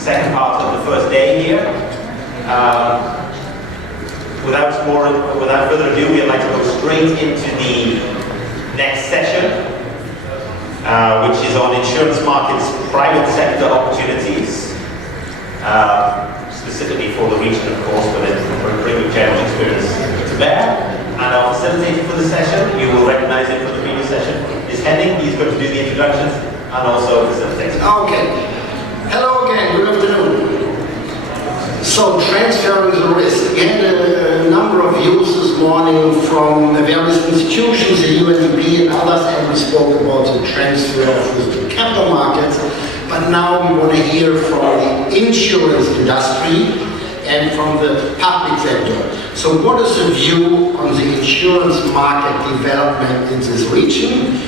second part of the first day here. Without further ado, we'd like to go straight into the next session, which is on insurance markets' private sector opportunities, specifically for the region, of course, but it will bring your general experience to bear. And our facilitator for the session, you will recognize him from the previous session, is Henning. He's going to do the introductions and also facilitate. Okay. Hello again, good afternoon. So, transfer is a risk. We had a number of views this morning from various institutions, the UNDP and others, and we spoke about the transfer of risk to capital markets. But now we want to hear from the insurance industry and from the public sector. So what is the view on the insurance market development in this region?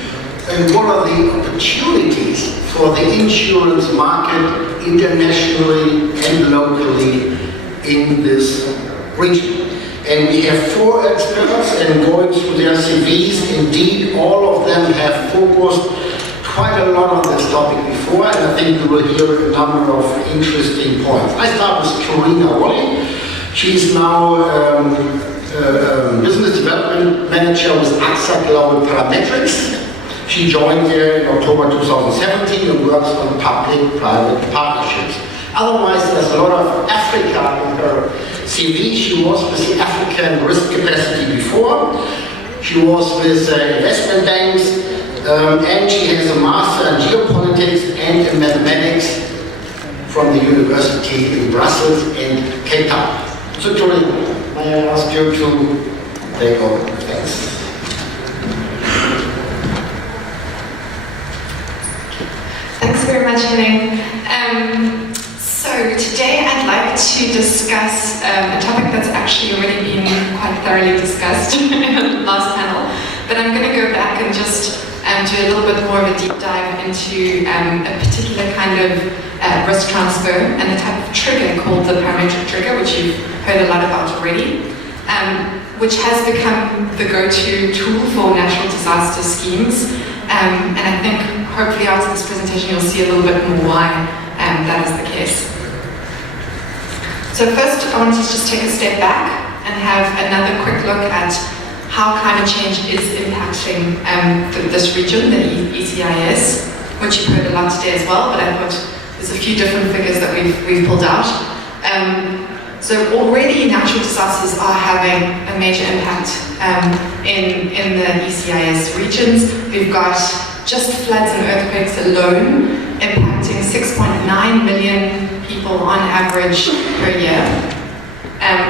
And what are the opportunities for the insurance market internationally and locally in this region? And we have 4 experts, and going through their CVs, indeed all of them have focused quite a lot on this topic before, and I think we will hear a number of interesting points. I start with Karina Whalley. She's now Business Development Manager with AXA Global Parametrics. She joined there in October 2017 and works on public-private partnerships. Otherwise, there's a lot of Africa in her CV. She was with the African Risk Capacity before. She was with investment banks, and she has a master in geopolitics and in mathematics from the University in Brussels and Cape Town. So, Karina, may I ask you to take over? Thanks. Thanks very much, Henning. So today I'd like to discuss a topic that's actually already been quite thoroughly discussed in the last panel, but I'm going to go back and just do a little bit more of a deep dive into a particular kind of risk transfer and a type of trigger called the parametric trigger, which you've heard a lot about already, which has become the go-to tool for natural disaster schemes. And I think hopefully after this presentation you'll see a little bit more why that is the case. So first I want to just take a step back and have another quick look at how climate change is impacting this region, the ECIS, which you've heard a lot today as well, but I thought there's a few different figures that we've pulled out. So already natural disasters are having a major impact in the ECIS regions. We've got just floods and earthquakes alone impacting 6.9 million people on average per year,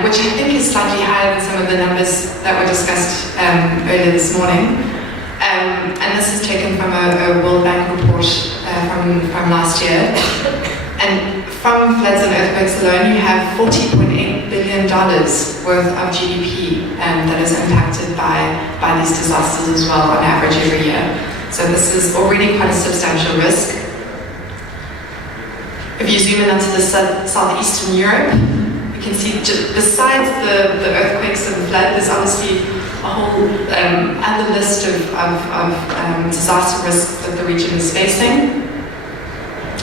which I think is slightly higher than some of the numbers that were discussed earlier this morning. And this is taken from a World Bank report from last year. And from floods and earthquakes alone, you have $40.8 billion worth of GDP that is impacted by these disasters as well on average every year. So this is already quite a substantial risk. If you zoom in onto the southeastern Europe, you can see besides the earthquakes and the flood, there's obviously a whole other list of disaster risks that the region is facing.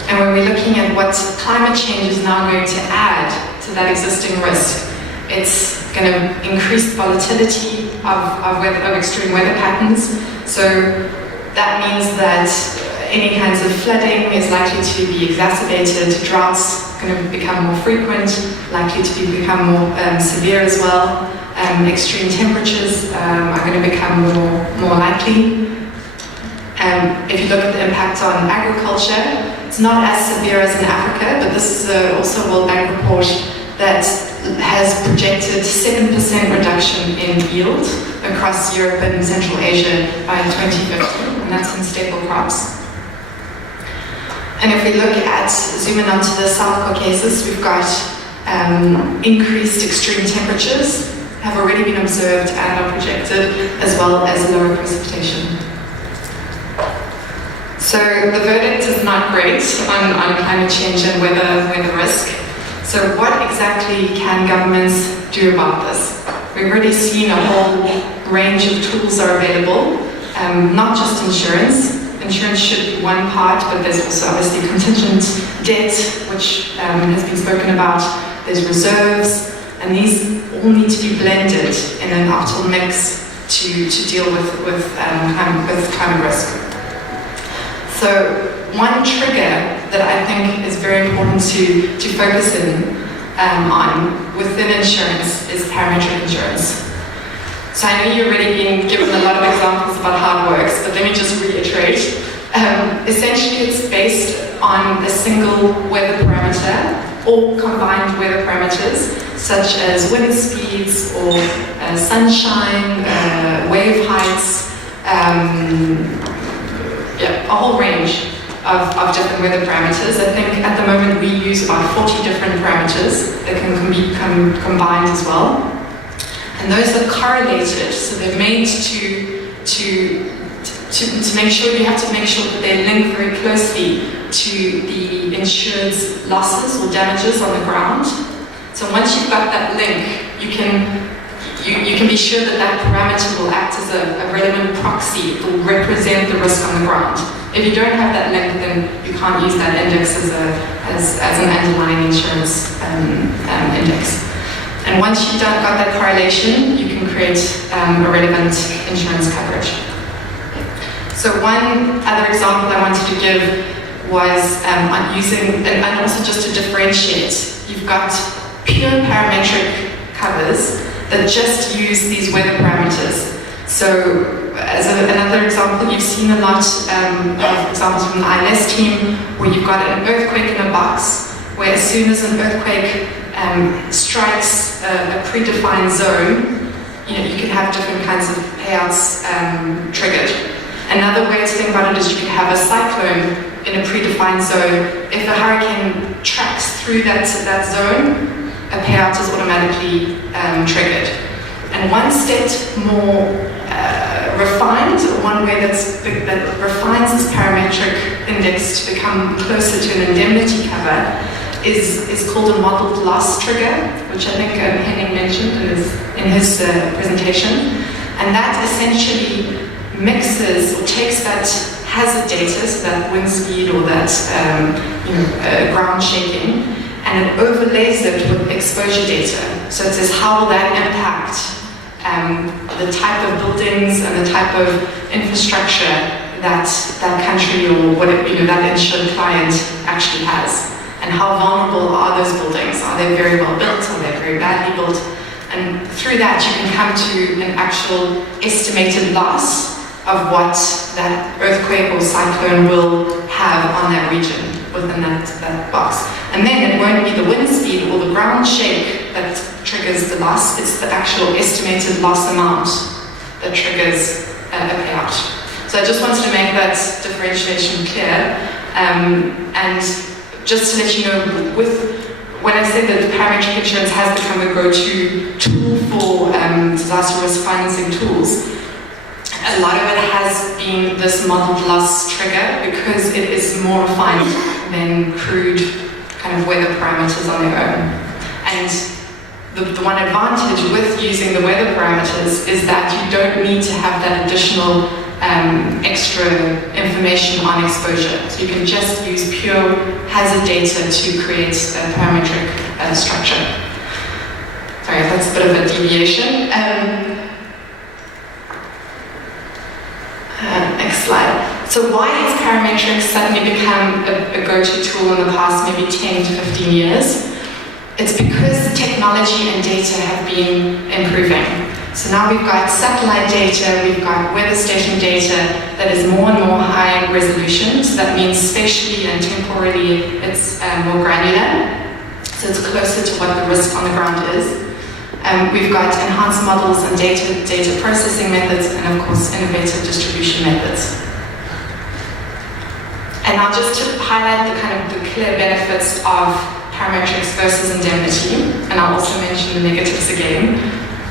And when we're looking at what climate change is now going to add to that existing risk, it's going to increase the volatility of extreme weather patterns. So that means that any kinds of flooding is likely to be exacerbated, droughts are going to become more frequent, likely to become more severe as well. Extreme temperatures are going to become more likely. If you look at the impact on agriculture, it's not as severe as in Africa, but this is also a World Bank report that has projected 7% reduction in yield across Europe and Central Asia by 2050, and that's in staple crops. And if we look at, zoom in onto the South Caucasus, we've got increased extreme temperatures have already been observed and are projected, as well as lower precipitation. So the verdict is not great on climate change and weather risk. So what exactly can governments do about this? We've already seen a whole range of tools are available, not just insurance. insurance should be one part, but there's also obviously contingent debt, which has been spoken about. There's reserves, and these all need to be blended in an optimal mix to deal with climate risk. So one trigger that I think is very important to focus on within insurance is parametric insurance. So I know you've already been given a lot of examples about how it works, but let me just reiterate. Essentially, it's based on a single weather parameter or combined weather parameters, such as wind speeds or sunshine, wave heights, a whole range of different weather parameters. I think at the moment we use about 40 different parameters that can be combined as well. And those are correlated, so they're made to make sure, you have to make sure that they link very closely to the insured's losses or damages on the ground. So once you've got that link, you can be sure that that parameter will act as a relevant proxy. It will represent the risk on the ground. If you don't have that link, then you can't use that index as an underlying insurance index. And once you've got that correlation, you can create a relevant insurance coverage. So one other example I wanted to give was on using, and also just to differentiate, you've got pure parametric covers that just use these weather parameters. So as another example, you've seen a lot of examples from the ILS team where you've got an earthquake in a box, where as soon as an earthquake strikes a predefined zone, you can have different kinds of payouts triggered. Another way to think about it is you can have a cyclone in a predefined zone. If a hurricane tracks through that zone, a payout is automatically triggered. And one step more refined, one way that refines this parametric index to become closer to an indemnity cover is called a modeled loss trigger, which I think Henning mentioned in his presentation. And that essentially mixes or takes that hazard data, so that wind speed or that ground shaking, and it overlays it with exposure data. So it says how will that impact the type of buildings and the type of infrastructure that country or that insured client actually has. And how vulnerable are those buildings? Are they very well built? Are they very badly built? And through that you can come to an actual estimated loss of what that earthquake or cyclone will have on that region within that box. And then it won't be the wind speed or the ground shake that triggers the loss, it's the actual estimated loss amount that triggers a payout. So I just wanted to make that differentiation clear. And just to let you know, when I said that parametric insurance has become a go-to tool for disaster risk financing tools, a lot of it has been this modeled loss trigger because it is more refined than crude kind of weather parameters on their own. And the one advantage with using the weather parameters is that you don't need to have that additional extra information on exposure. So you can just use pure hazard data to create a parametric structure. Sorry, that's a bit of a deviation. Next slide. So why has parametrics suddenly become a go-to tool in the past maybe 10 to 15 years? It's because technology and data have been improving. So now we've got satellite data, we've got weather station data that is more and more high resolution. So that means spatially and temporally it's more granular. So it's closer to what the risk on the ground is. We've got enhanced models and data processing methods, and of course innovative distribution methods. And now just to highlight the clear benefits of parametrics versus indemnity, and I'll also mention the negatives again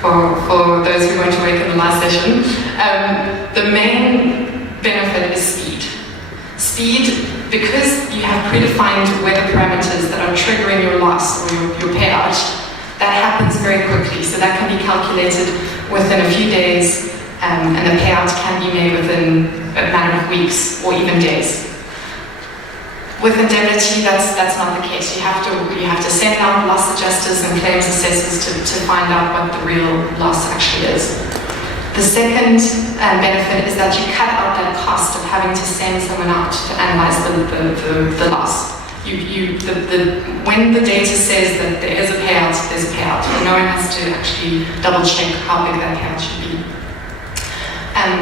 for those who weren't awake in the last session. The main benefit is speed. Speed, because you have predefined weather parameters that are triggering your loss or your payout, that happens very quickly. So that can be calculated within a few days and the payout can be made within a matter of weeks or even days. With indemnity, that's not the case. You have to send out loss adjusters and claims assessors to find out what the real loss actually is. The second benefit is that you cut out that cost of having to send someone out to analyze the loss. When the data says that there is a payout, there's a payout. No one has to actually double check how big that payout should be.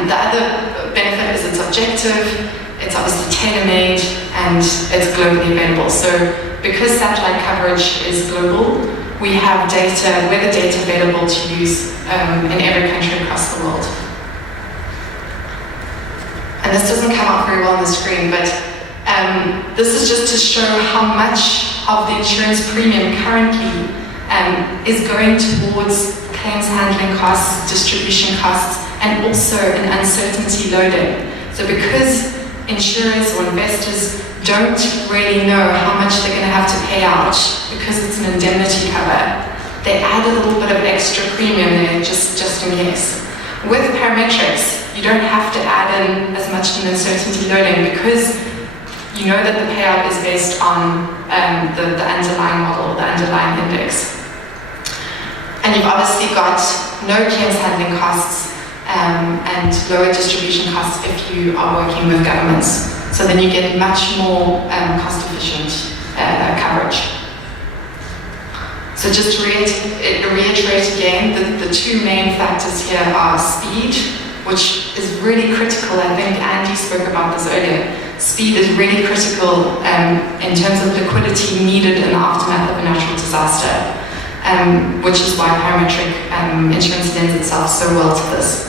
The other benefit is it's objective, it's obviously tailor-made, and it's globally available. So because satellite coverage is global, we have weather data available to use in every country across the world. And this doesn't come up very well on the screen, but this is just to show how much of the insurance premium currently is going towards claims handling costs, distribution costs, and also an uncertainty loading. So because insurers or investors don't really know how much they're going to have to pay out because it's an indemnity cover, they add a little bit of extra premium there just in case. With parametrics, you don't have to add in as much an uncertainty loading because you know that the payout is based on the underlying model, the underlying index. And you've obviously got no claims handling costs and lower distribution costs if you are working with governments. So then you get much more cost-efficient coverage. So just to reiterate again, the two main factors here are speed, which is really critical. I think Andy spoke about this earlier. Speed is really critical in terms of liquidity needed in the aftermath of a natural disaster, which is why parametric insurance lends itself so well to this.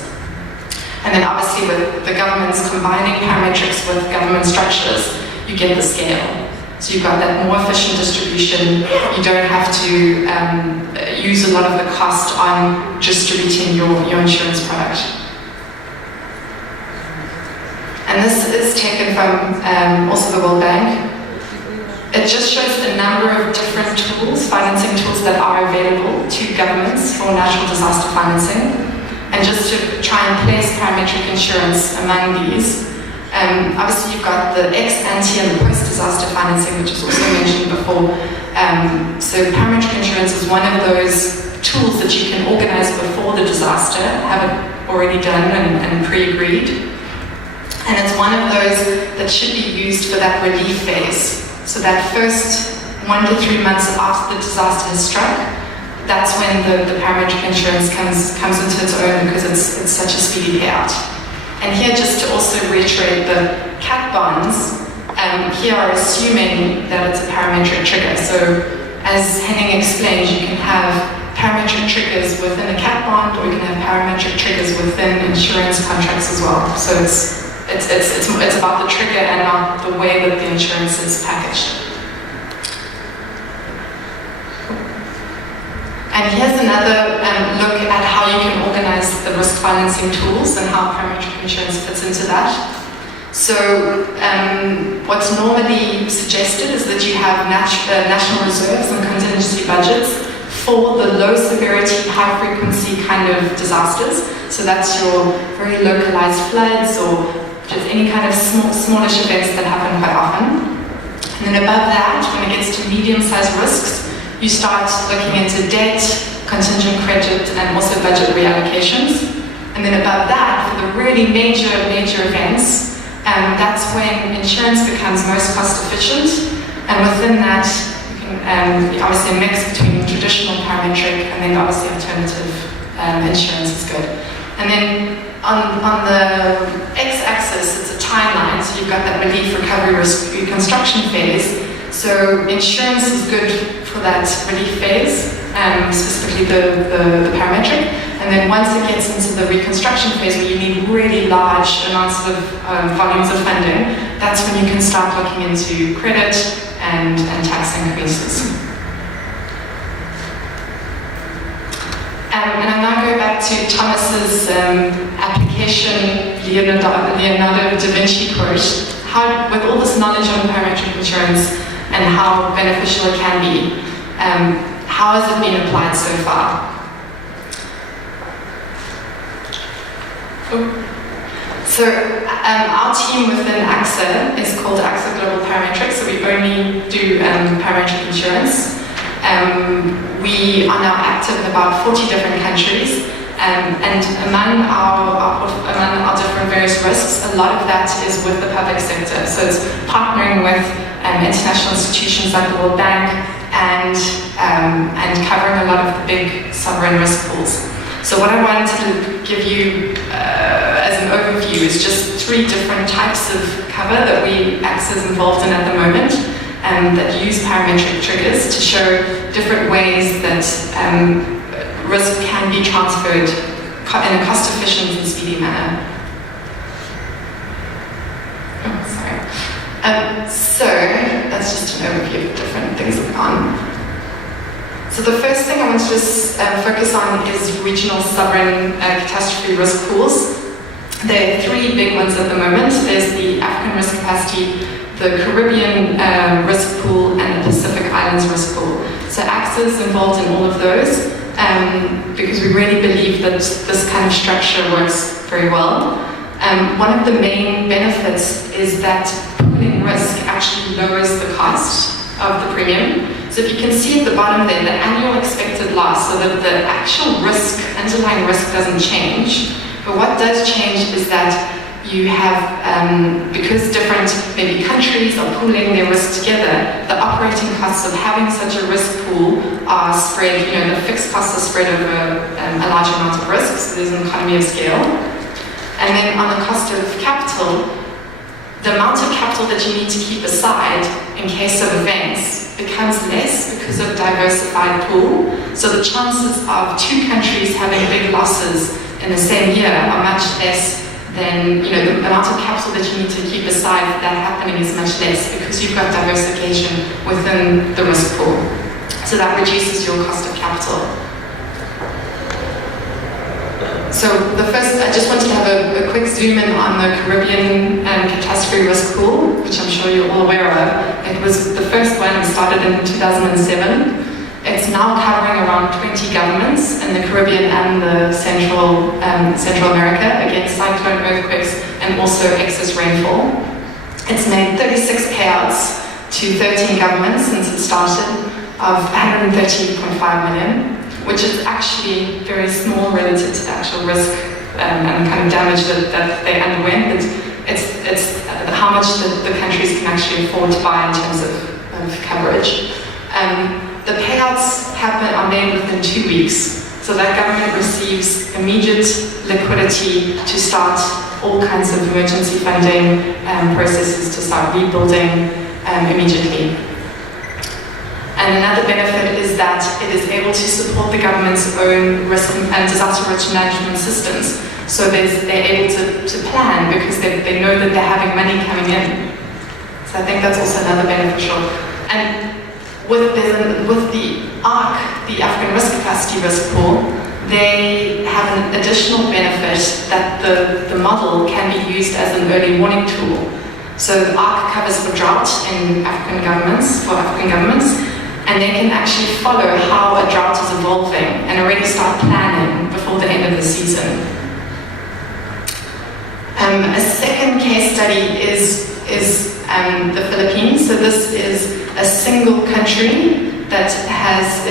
And then obviously with the governments combining parametrics with government structures, you get the scale. So you've got that more efficient distribution. You don't have to use a lot of the cost on distributing your insurance product. And this is taken from also the World Bank. It just shows the number of different tools, financing tools that are available to governments for natural disaster financing. And just to try and place parametric insurance among these, obviously you've got the ex-ante and the post-disaster financing, which was also mentioned before. So parametric insurance is one of those tools that you can organize before the disaster, have it already done and pre-agreed. And it's one of those that should be used for that relief phase. So that first 1 to 3 months after the disaster has struck, that's when the parametric insurance comes into its own because it's such a speedy payout. And here, just to also reiterate, the cat bonds here are assuming that it's a parametric trigger. So as Henning explained, you can have parametric triggers within a cat bond, or you can have parametric triggers within insurance contracts as well. So it's about the trigger and not the way that the insurance is packaged. And here's another look at how you can organize the risk financing tools and how parametric insurance fits into that. So what's normally suggested is that you have national reserves and contingency budgets for the low severity, high frequency kind of disasters. So that's your very localized floods or just any kind of smallish events that happen quite often. And then above that, when it gets to medium-sized risks, you start looking into debt, contingent credit, and also budget reallocations. And then above that, for the really major events, that's when insurance becomes most cost efficient. And within that, you can obviously a mix between traditional parametric and then obviously alternative insurance is good. And then on the x-axis, it's a timeline. So you've got that relief, recovery, risk, reconstruction phase. So insurance is good for that relief phase, specifically the parametric. And then once it gets into the reconstruction phase where you need really large amounts of volumes of funding, that's when you can start looking into credit and tax increases. And I now go back to Thomas's application, Leonardo da Vinci quote. How, with all this knowledge on parametric insurance and how beneficial it can be, how has it been applied so far? So our team within AXA is called AXA Global Parametrics, so we only do parametric insurance. We are now active in about 40 different countries, and among our different various risks, a lot of that is with the public sector. So it's partnering with international institutions like the World Bank and covering a lot of the big sovereign risk pools. So what I wanted to give you as an overview is just 3 different types of cover that AXA is involved in at the moment, that use parametric triggers to show different ways that risk can be transferred in a cost-efficient and speedy manner. So that's just an overview of different things that are on. So the first thing I want to just focus on is regional sovereign catastrophe risk pools. There are 3 big ones at the moment. There's the African risk capacity, the Caribbean risk pool, and the Pacific Islands risk pool. So AXA is involved in all of those because we really believe that this kind of structure works very well. One of the main benefits is that pooling risk actually lowers the cost of the premium. So if you can see at the bottom there, the annual expected loss, so that the actual risk, underlying risk doesn't change. But what does change is that you have, because different maybe countries are pooling their risk together, the operating costs of having such a risk pool are spread, the fixed costs are spread over a large amount of risk, so there's an economy of scale. And then on the cost of capital, the amount of capital that you need to keep aside in case of events becomes less because of diversified pool. So the chances of 2 countries having big losses in the same year are much less than, the amount of capital that you need to keep aside for that happening is much less because you've got diversification within the risk pool. So that reduces your cost of capital. So I just wanted to have a quick zoom in on the Caribbean catastrophe risk pool, which I'm sure you're all aware of. It was the first one, we started in 2007. It's now covering around 20 governments in the Caribbean and the Central America against cyclone, earthquakes, and also excess rainfall. It's made 36 payouts to 13 governments since it started of 130.5 million. Which is actually very small relative to the actual risk and kind of damage that they underwent. It's how much the countries can actually afford to buy in terms of coverage. The payouts are made within 2 weeks. So that government receives immediate liquidity to start all kinds of emergency funding processes to start rebuilding immediately. And another benefit is that it is able to support the government's own risk and disaster risk management systems. So they're able to plan because they know that they're having money coming in. So I think that's also another beneficial. And with the ARC, the African Risk Capacity Risk Pool, they have an additional benefit that the model can be used as an early warning tool. So the ARC covers for drought in African governments, and they can actually follow how a drought is evolving and already start planning before the end of the season. A second case study is the Philippines. So this is a single country that has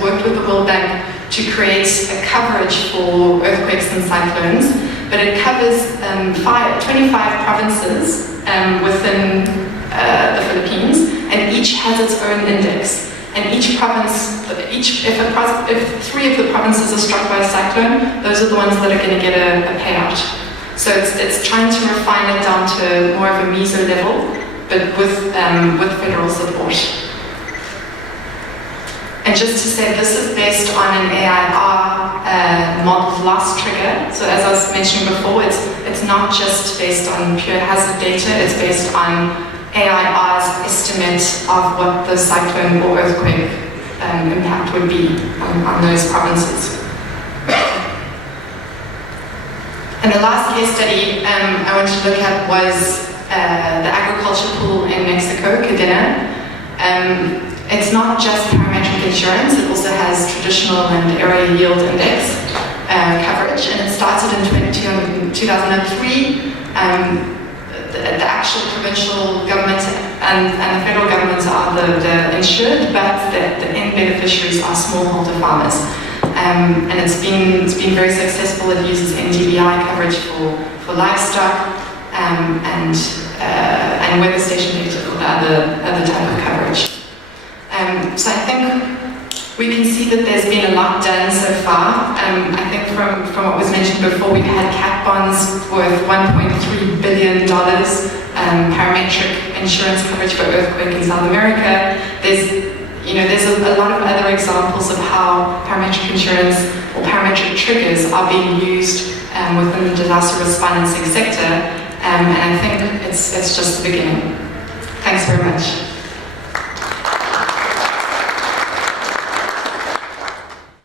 worked with the World Bank to create a coverage for earthquakes and cyclones, but it covers 25 provinces within the Philippines, and each has its own index. And each province, if 3 of the provinces are struck by a cyclone, those are the ones that are going to get a payout. So it's trying to refine it down to more of a meso level, but with federal support. And just to say, this is based on an AIR modeled loss trigger. So as I was mentioning before, it's not just based on pure hazard data, it's based on AIR's estimate of what the cyclone or earthquake impact would be on those provinces. And the last case study I wanted to look at was the agriculture pool in Mexico, Cadena. It's not just parametric insurance, it also has traditional and area yield index. coverage, and it started in 2003. The actual provincial government and the federal government are the insured, but the end beneficiaries are smallholder farmers. And it's been very successful. It uses NDVI coverage for livestock and weather station data for the other type of coverage. So I think we can see that there's been a lot done so far. I think from what was mentioned before, we've had cat bonds worth $1.3 billion, parametric insurance coverage for earthquake in South America. There's a lot of other examples of how parametric insurance or parametric triggers are being used within the disaster risk financing sector, and I think it's just the beginning. Thanks very much.